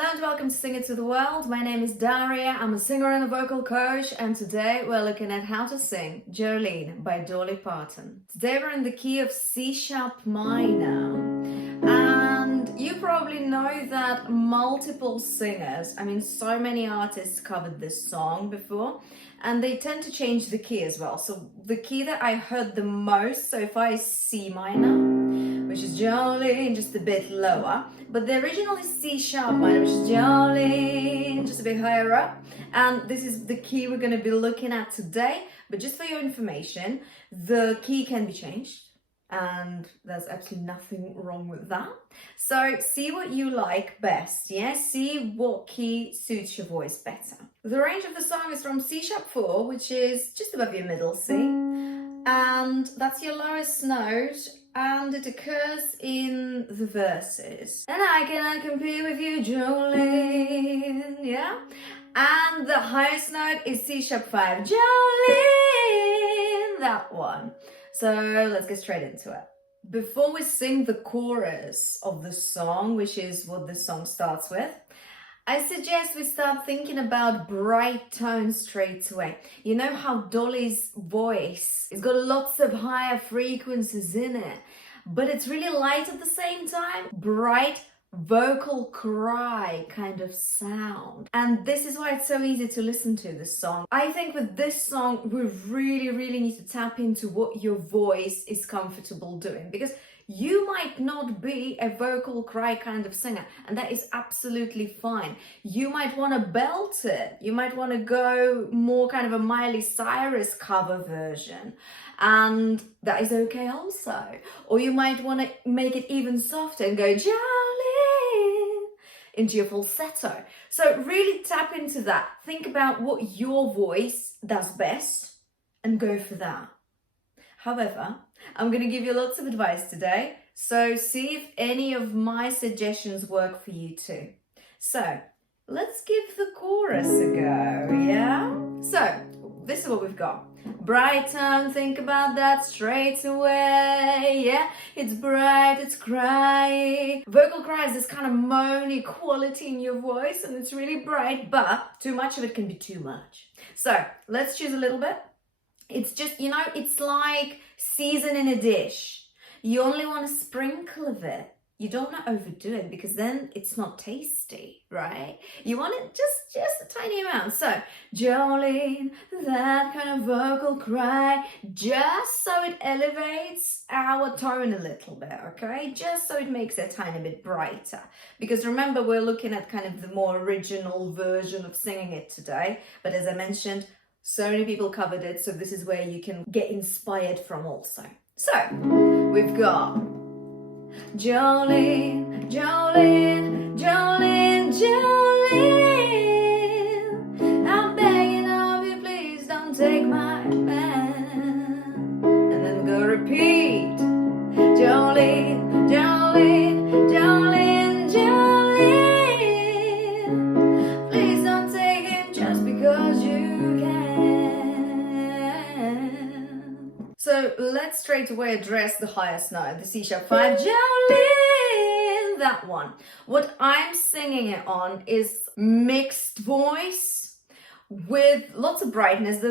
Hello and welcome to Sing It to the World. My name is Daria, I'm a singer and a vocal coach, and today we're looking at how to sing Jolene by Dolly Parton. Today we're in the key of C sharp minor, and you probably know that multiple singers, so many artists covered this song before, and they tend to change the key as well. So the key that I heard the most so far is C minor, which is Jolene, just a bit lower. But the original is C sharp minor, which is Jolene, just a bit higher up. And this is the key we're going to be looking at today. But just for your information, the key can be changed, and there's absolutely nothing wrong with that. So see what you like best, yeah? See what key suits your voice better. The range of the song is from C sharp 4, which is just above your middle C, and that's your lowest note, and it occurs in the verses. And I cannot compete with you, Jolene, yeah? And the highest note is C sharp 5, Jolene, that one. So let's get straight into it. Before we sing the chorus of the song, which is what the song starts with, I suggest we start thinking about bright tones straight away. You know how Dolly's voice has got lots of higher frequencies in it, but it's really light at the same time. Bright vocal cry kind of sound. And this is why it's so easy to listen to this song. I think with this song, we really need to tap into what your voice is comfortable doing, because you might not be a vocal cry kind of singer, and that is absolutely fine. You might want to belt it. You might want to go more kind of a Miley Cyrus cover version, and that is okay also. Or you might want to make it even softer and go Jolene into your falsetto. So really tap into that. Think about what your voice does best and go for that. However, I'm going to give you lots of advice today, so see if any of my suggestions work for you too. So let's give the chorus a go, yeah? So this is what we've got. Bright tone, think about that straight away, yeah? It's bright, it's cryy. Vocal cry is this kind of moany quality in your voice, and it's really bright, but too much of it can be too much. So let's choose a little bit. It's just, it's like seasoning a dish. You only want a sprinkle of it. You don't want to overdo it, because then it's not tasty, right? You want it just a tiny amount. So, Jolene, that kind of vocal cry, just so it elevates our tone a little bit, okay? Just so it makes it a tiny bit brighter. Because remember, we're looking at kind of the more original version of singing it today. But as I mentioned, so many people covered it, so this is where you can get inspired from also. So, we've got Jolene, Jolene, Jolene, Jolene, I'm begging of you, please don't take my man. And then we'll go repeat. Jolene, Jolene, Jolene, Jolene, please don't take him just because you So let's straight away address the highest note, the C sharp 5, Jolene, that one. What I'm singing it on is mixed voice with lots of brightness.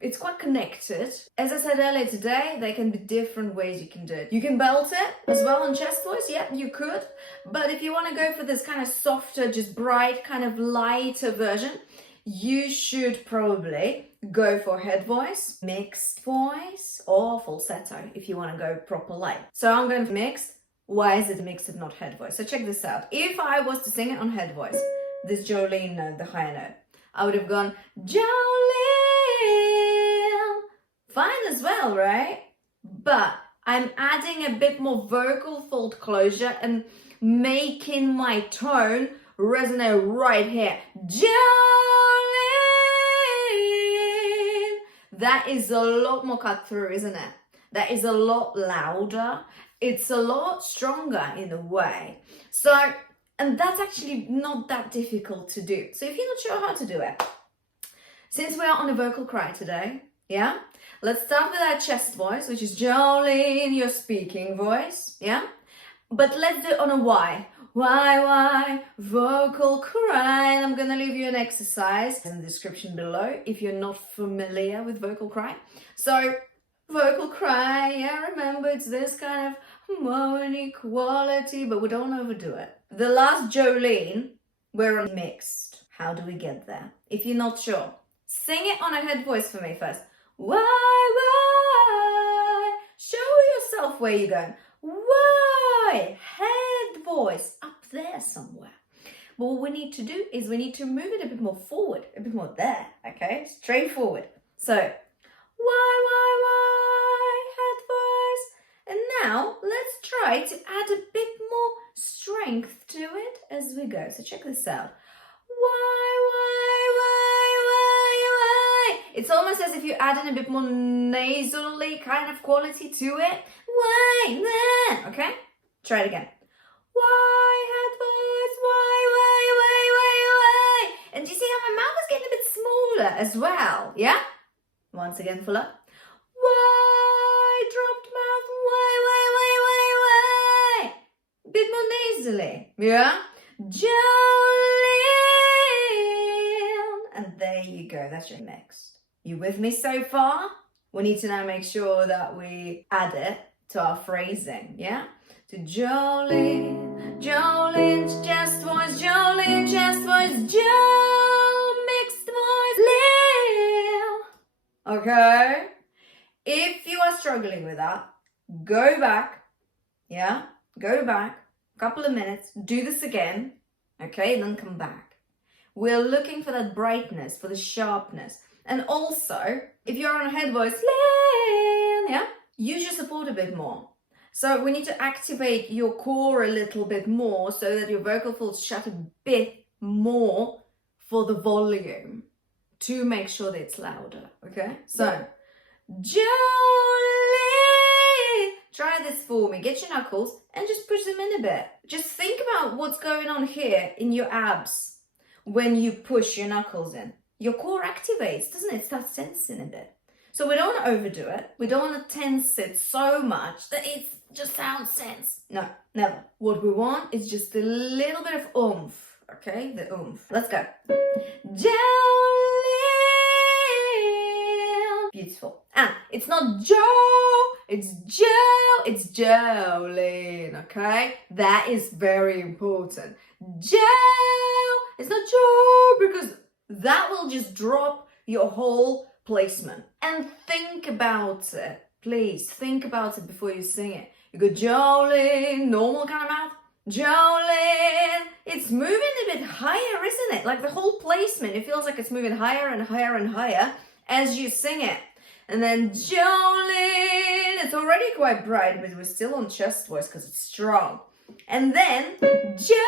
It's quite connected. As I said earlier today, there can be different ways you can do it. You can belt it as well on chest voice, yeah, you could. But if you want to go for this kind of softer, just bright, kind of lighter version, you should probably go for head voice, mixed voice, or falsetto if you want to go proper light. So I'm going for mixed. Why is it mixed and not head voice? So check this out. If I was to sing it on head voice, this Jolene note, the higher note, I would have gone Jolene. Fine as well, right? But I'm adding a bit more vocal fold closure and making my tone resonate right here. Jolene. That is a lot more cut through, isn't it? That is a lot louder. It's a lot stronger in a way. So, and that's actually not that difficult to do. So if you're not sure how to do it, since we are on a vocal cry today, yeah? Let's start with our chest voice, which is Jolene, your speaking voice, yeah? But let's do it on a Y. why, vocal cry. And I'm gonna leave you an exercise in the description below if you're not familiar with vocal cry. So, vocal cry, yeah, remember it's this kind of moany quality, but we don't overdo it. The last Jolene, we're on mixed. How do we get there? If you're not sure, sing it on a head voice for me first. Why? Show yourself where you're going. Why? Head voice up there somewhere. But what we need to do is we need to move it a bit more forward, a bit more there, okay? Straight forward. So, why, head voice. And now let's try to add a bit more strength to it as we go. So check this out. Why? It's almost as if you add in a bit more nasally kind of quality to it. Why? Okay? Try it again. Why, head voice, why? And do you see how my mouth is getting a bit smaller as well? Yeah? Once again, full up. Why, dropped mouth, why? A bit more nasally. Yeah? Jolene. And there you go, that's your next. You with me so far? We need to now make sure that we add it to our phrasing, yeah? To Jolene, Jolene's chest voice, Jolene, chest voice, Joe, mixed voice, Lil. Okay? If you are struggling with that, go back, yeah? Go back, a couple of minutes, do this again, okay? And then come back. We're looking for that brightness, for the sharpness. And also, if you're on a head voice, yeah, use your support a bit more. So we need to activate your core a little bit more so that your vocal folds shut a bit more for the volume to make sure that it's louder, okay? So, Jolene, try this for me. Get your knuckles and just push them in a bit. Just think about what's going on here in your abs when you push your knuckles in. Your core activates, doesn't it? It starts tensing a bit. So we don't want to overdo it. We don't want to tense it so much that it just sounds tense. No, never. What we want is just a little bit of oomph, okay? The oomph. Let's go. Jolene. Beautiful. And it's not Joe, it's Joe, it's Jolene, okay? That is very important. Joe, it's not Joe, because that will just drop your whole placement. And think about it. Please, think about it before you sing it. You go Jolene, normal kind of mouth. Jolene. It's moving a bit higher, isn't it? Like the whole placement, it feels like it's moving higher and higher and higher as you sing it. And then Jolene. It's already quite bright, but we're still on chest voice because it's strong. And then Jolene.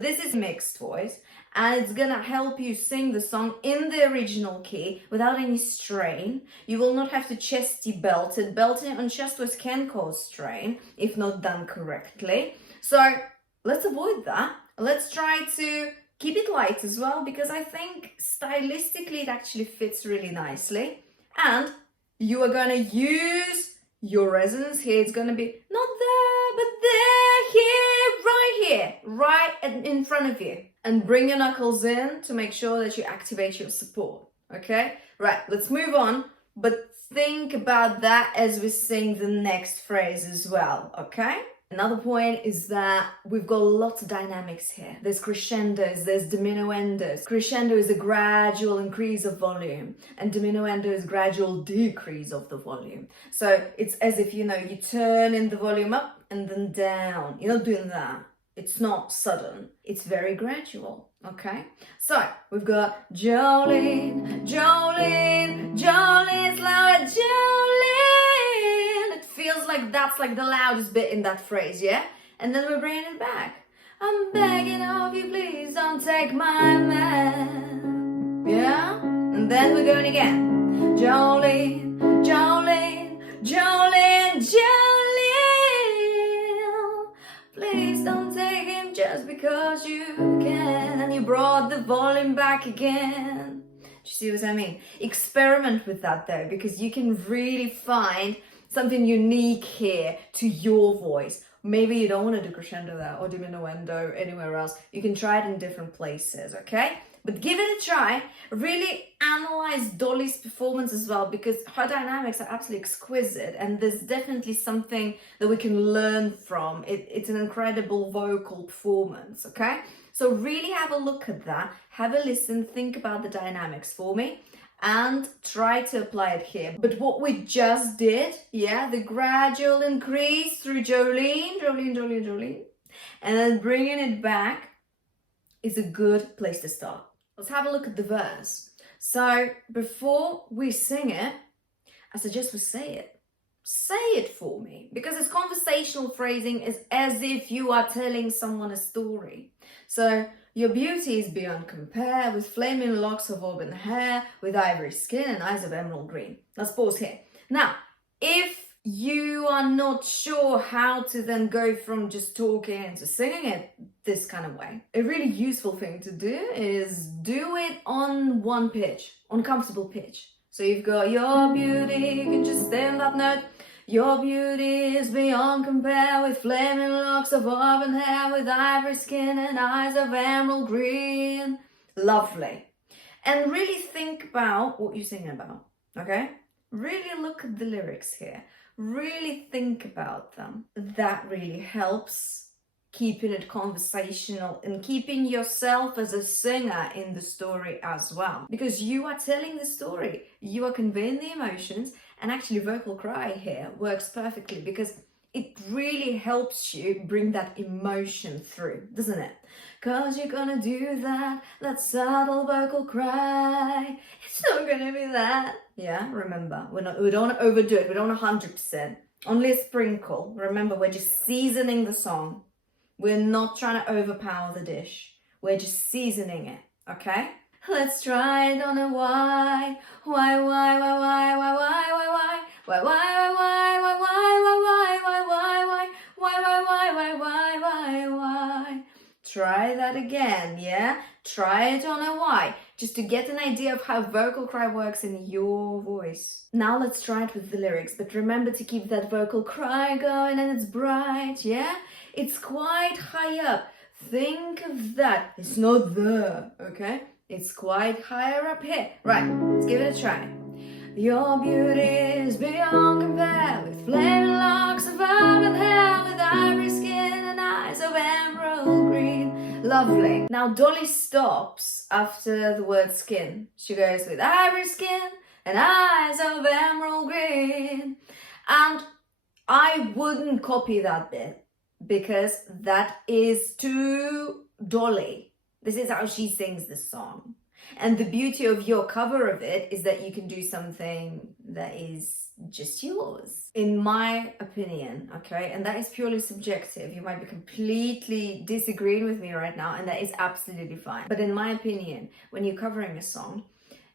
This is mixed voice, and it's gonna help you sing the song in the original key without any strain. You will not have to chesty belt it. Belting it on chest voice can cause strain if not done correctly. So let's avoid that. Let's try to keep it light as well, because I think stylistically it actually fits really nicely. And you are gonna use your resonance here. It's gonna be not there, but there, here, right in front of you. And bring your knuckles in to make sure that you activate your support, okay? Right, let's move on, but think about that as we sing the next phrase as well, okay? Another point is that we've got lots of dynamics here. There's crescendos, there's diminuendos. Crescendo is a gradual increase of volume, and diminuendo is gradual decrease of the volume. So it's as if, you turn in the volume up and then down. You're not doing that. It's not sudden. It's very gradual, okay? So we've got Jolene, Jolene, Jolene's louder, Jolene. It feels like that's like the loudest bit in that phrase, yeah? And then we're bringing it back. I'm begging of you, please don't take my man. Yeah? And then we're going again. Jolene, Jolene, Jolene, Jolene. Please don't take him just because you can. And you brought the volume back again. Do you see what I mean? Experiment with that though, because you can really find something unique here to your voice. Maybe you don't want to do crescendo there or diminuendo anywhere else. You can try it in different places, okay? But give it a try. Really analyze Dolly's performance as well, because her dynamics are absolutely exquisite, and there's definitely something that we can learn from. It's an incredible vocal performance, okay? So really have a look at that, have a listen, think about the dynamics for me, and try to apply it here. But what we just did, yeah, the gradual increase through Jolene, and then bringing it back is a good place to start. Let's have a look at the verse. So before we sing it, I suggest we say it. Say it for me, because it's conversational phrasing, is as if you are telling someone a story. So, your beauty is beyond compare, with flaming locks of auburn hair, with ivory skin and eyes of emerald green. Let's pause here. Now, if you are not sure how to then go from just talking to singing it this kind of way, a really useful thing to do is do it on one pitch, on comfortable pitch. So you've got your beauty, you can just stay on that note. Your beauty is beyond compare, with flaming locks of auburn hair, with ivory skin and eyes of emerald green. Lovely. And really think about what you're singing about, okay? Really look at the lyrics here. Really think about them. That really helps keeping it conversational and keeping yourself as a singer in the story as well. Because you are telling the story, you are conveying the emotions, and actually vocal cry here works perfectly because it really helps you bring that emotion through, doesn't it? Cause you're gonna do that subtle vocal cry. It's not gonna be that. Yeah, remember, we don't want to overdo it. We don't want 100%. Only a sprinkle. Remember, we're just seasoning the song. We're not trying to overpower the dish. We're just seasoning it, okay? Let's try it on a why. Try that again, yeah? Try it on a why, just to get an idea of how vocal cry works in your voice. Now let's try it with the lyrics, but remember to keep that vocal cry going, and it's bright, yeah? It's quite high up. Think of that. It's not there, okay? It's quite higher up here. Right, let's give it a try. Your beauty is beyond compare, with flaming locks of auburn hair, with ivory skin and eyes of emerald green. Lovely. Now Dolly stops after the word skin. She goes with ivory skin and eyes of emerald green. And I wouldn't copy that bit, because that is too Dolly. This is how she sings this song. And the beauty of your cover of it is that you can do something that is just yours, in my opinion, okay? And that is purely subjective. You might be completely disagreeing with me right now, and that is absolutely fine. But in my opinion, when you're covering a song,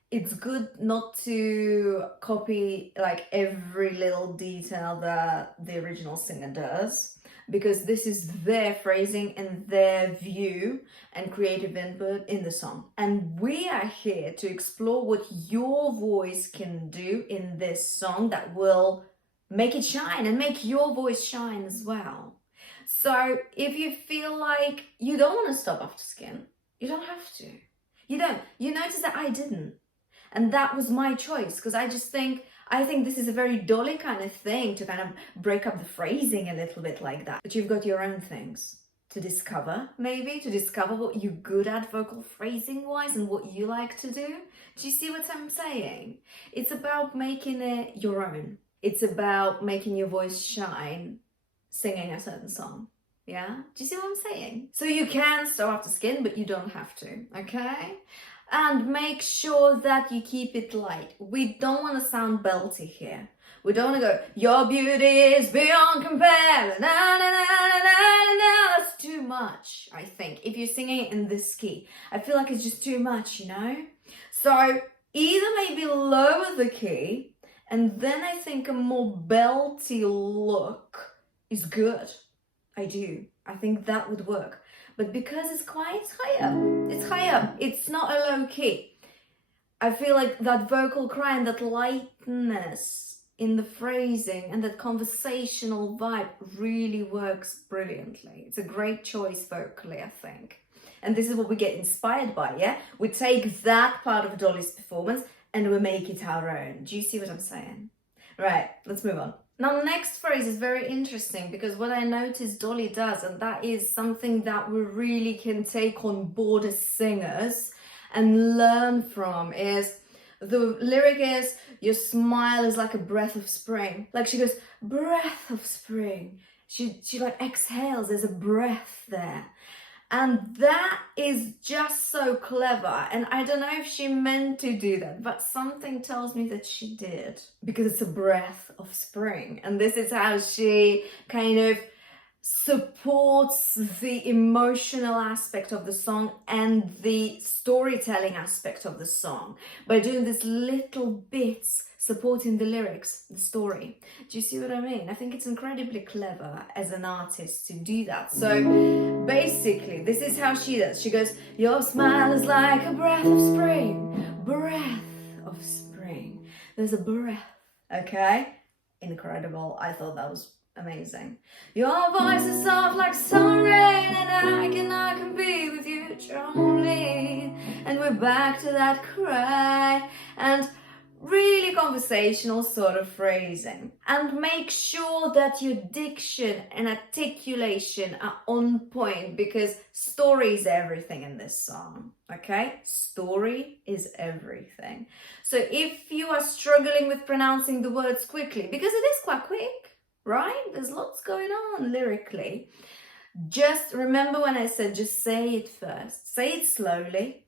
it's good not to copy like every little detail that the original singer does, because this is their phrasing and their view and creative input in the song. And we are here to explore what your voice can do in this song that will make it shine and make your voice shine as well. So if you feel like you don't want to stop after skin, you don't have to. You don't. You notice that I didn't. And that was my choice, because I think this is a very Dolly kind of thing to kind of break up the phrasing a little bit like that. But you've got your own things to discover, maybe, to discover what you're good at vocal phrasing wise and what you like to do. Do you see what I'm saying? It's about making it your own. It's about making your voice shine, singing a certain song. Yeah? Do you see what I'm saying? So you can start after skin, but you don't have to, okay? And make sure that you keep it light. We don't want to sound belty here. We don't want to go, your beauty is beyond compare. Na, na, na, na, na, na. That's too much, I think. If you're singing it in this key, I feel like it's just too much, you know? So either maybe lower the key, and then I think a more belty look is good. I do. I think that would work. But because it's quite high up, it's not a low key. I feel like that vocal cry and that lightness in the phrasing and that conversational vibe really works brilliantly. It's a great choice vocally, I think. And this is what we get inspired by, yeah? We take that part of Dolly's performance and we make it our own. Do you see what I'm saying? Right, let's move on. Now, next phrase is very interesting because what I noticed Dolly does, and that is something that we really can take on board as singers and learn from, is the lyric is, your smile is like a breath of spring. Like she goes, breath of spring. She like exhales, there's a breath there. And that is just so clever. And I don't know if she meant to do that, but something tells me that she did, because it's a breath of spring. And this is how she kind of supports the emotional aspect of the song and the storytelling aspect of the song by doing these little bits supporting the lyrics, the story. Do you see what I mean? I think it's incredibly clever as an artist to do that. So basically, this is how she does. She goes, your smile is like a breath of spring, breath of spring. There's a breath, okay? Incredible. I thought that was amazing. Your voice is soft like sun rain, and I can be with you, Jolene. And we're back to that cry, and really conversational sort of phrasing. And make sure that your diction and articulation are on point, because story is everything in this song, okay? Story is everything. So if you are struggling with pronouncing the words quickly, because it is quite quick, right? There's lots going on lyrically. Just remember when I said just say it first. Say it slowly.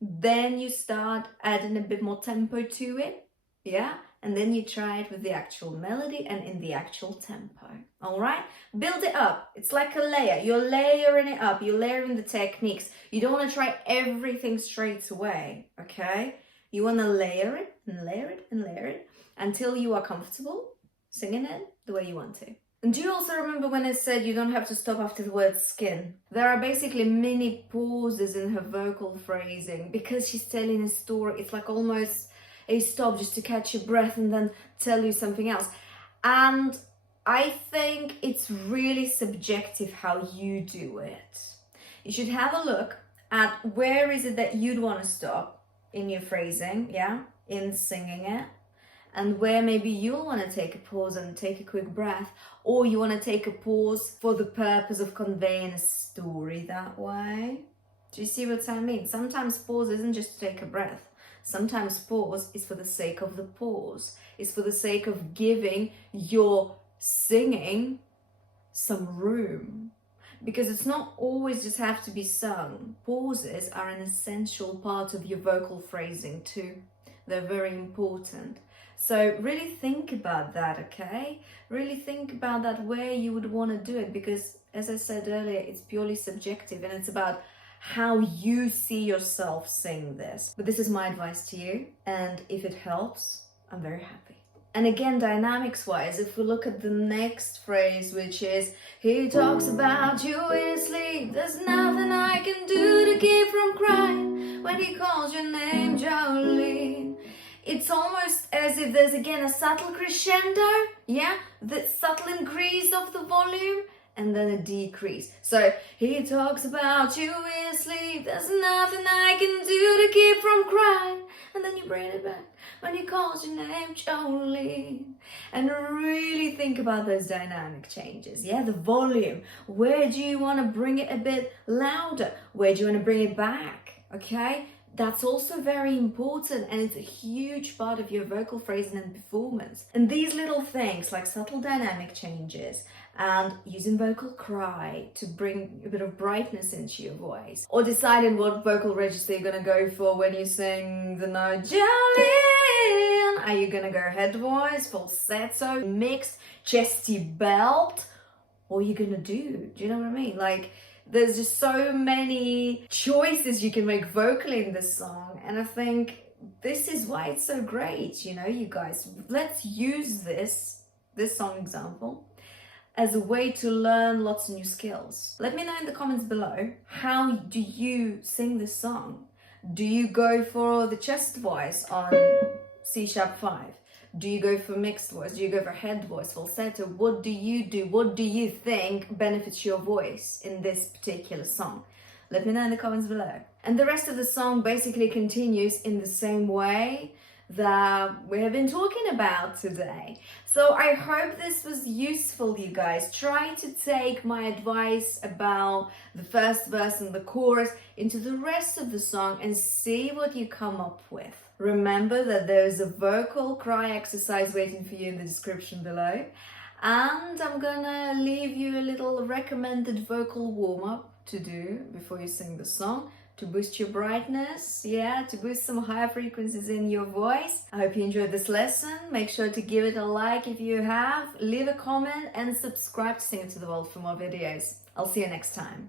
Then you start adding a bit more tempo to it, yeah? And then you try it with the actual melody and in the actual tempo, all right? Build it up. It's like a layer. You're layering it up. You're layering the techniques. You don't want to try everything straight away, okay? You want to layer it and layer it and layer it until you are comfortable singing it the way you want to. And do you also remember when I said you don't have to stop after the word skin? There are basically mini pauses in her vocal phrasing because she's telling a story. It's like almost a stop just to catch your breath and then tell you something else. And I think it's really subjective how you do it. You should have a look at where is it that you'd want to stop in your phrasing, yeah, in singing it. And where maybe you'll want to take a pause and take a quick breath, or you want to take a pause for the purpose of conveying a story that way. Do you see what I mean? Sometimes pause isn't just to take a breath. Sometimes pause is for the sake of the pause. It's for the sake of giving your singing some room. Because it's not always just have to be sung. Pauses are an essential part of your vocal phrasing too. They're very important. So really think about that, okay? Really think about that, where you would want to do it, because as I said earlier, it's purely subjective and it's about how you see yourself sing this. But this is my advice to you, and if it helps, I'm very happy. And again, dynamics wise, if we look at the next phrase, which is, he talks about you in his sleep, there's nothing I can do to keep from crying when he calls your name, Jolene. It's almost as if there's again a subtle crescendo, yeah? The subtle increase of the volume and then a decrease. So, he talks about you in his sleep, there's nothing I can do to keep from crying. And then you bring it back when he calls your name, Jolene. And really think about those dynamic changes, yeah? The volume. Where do you want to bring it a bit louder? Where do you want to bring it back, okay? That's also very important, and it's a huge part of your vocal phrasing and performance. And these little things like subtle dynamic changes and using vocal cry to bring a bit of brightness into your voice, or deciding what vocal register you're going to go for when you sing the note Jolene. Are you going to go head voice, falsetto, mixed, chesty belt? What are you going to do? Do you know what I mean? Like, there's just so many choices you can make vocally in this song, and I think this is why it's so great, you know, you guys. Let's use this song example as a way to learn lots of new skills. Let me know in the comments below, how do you sing this song? Do you go for the chest voice on C#5? Do you go for mixed voice? Do you go for head voice, falsetto? What do you do? What do you think benefits your voice in this particular song? Let me know in the comments below. And the rest of the song basically continues in the same way that we have been talking about today. So I hope this was useful, you guys. Try to take my advice about the first verse and the chorus into the rest of the song and see what you come up with. Remember that there's a vocal cry exercise waiting for you in the description below. And I'm gonna leave you a little recommended vocal warm-up to do before you sing the song, to boost your brightness, to boost some higher frequencies in your voice. I hope you enjoyed this lesson. Make sure to give it a like if you have, leave a comment and subscribe to Sing It to the World for more videos. I'll see you next time.